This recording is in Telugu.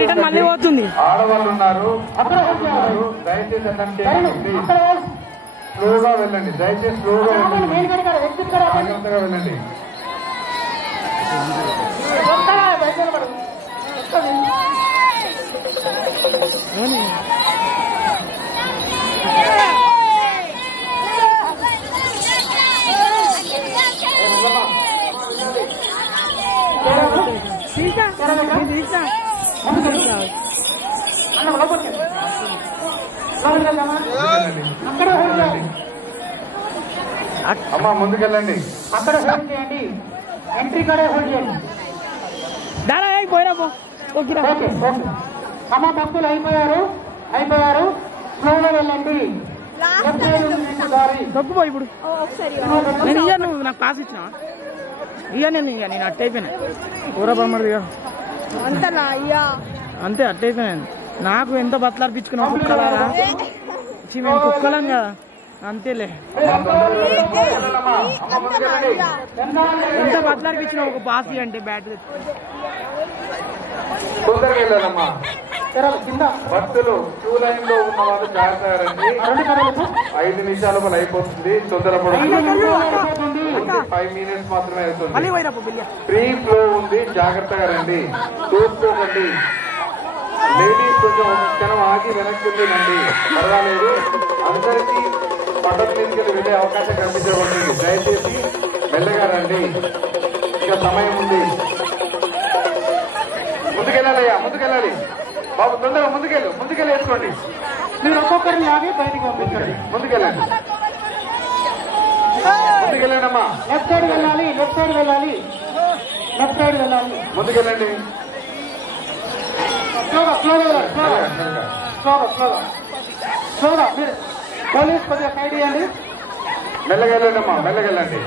రిటర్న్ మళ్ళీ పోతుంది. ఆడవాళ్ళు ఉన్నారు, దయచేసి స్లోగా వెళ్ళండి, దయచేసి స్లోగా వెళ్ళండి, జాగ్రత్తగా వెళ్ళండి. అమ్మా ముందుకెళ్ళండి, అక్కడ హోల్డ్ చేయండి, ఎంట్రీ కాడే హోల్డ్ చేయండి. పోయినా అమ్మ భక్తులు అయిపోయారు, స్లోగా వెళ్ళండి. తప్పుపో ఇప్పుడు నేను ఇయ్య, నువ్వు నాకు పాస్ ఇచ్చిన నేను అట్ట అయిపోయినా ఊరబొమ్మది అంతే అట్ట అయిపోయాను. నాకు ఎంత బతలార్పించుకున్నావు కుక్కలారా, మేము కుక్కలం కదా అంతేలే. ఎంత బతలార్పించినావు ఒక పాస్ అంటే బ్యాటరీ తొందరగా వెళ్ళాలమ్మా. భక్తులు క్యూ లైన్ లో ఉన్న వాళ్ళు జాగ్రత్తగా రండి, 5 నిమిషాల వల్ల అయిపోతుంది, తొందరపడుతుంది. 5 minutes మాత్రమే అవుతుంది. ఫ్రీ ఫ్లో ఉంది, జాగ్రత్తగా రండి, చూసుకోకండి. లేడీస్ కొంచెం ఒక క్షణం ఆగి వెనక్కి రండి, పర్వాలేదు. అందరికీ పట్టణ మీదకి వెళ్ళే అవకాశం కనిపించబడుతుంది, దయచేసి మెల్లగా రండి, ఇంకా సమయం ఉంది. ముందుకెళ్ళాలయ్యా, ముందుకెళ్ళాలి బాబు, తొందరగా ముందుకెళ్ళి వేసుకోండి. మీరు ఒక్కొక్కరిని ఆగి బయటికి పంపించండి. ముందుకెళ్ళండి అమ్మా. లెఫ్ట్ సైడ్ వెళ్ళాలి, ముందుకెళ్ళండి. స్లోగా మీరు పోలీస్ కొద్దిగా సైడ్ ఇవ్వండి. మెల్లగెళ్ళండి అమ్మా, మెల్లగెళ్ళండి.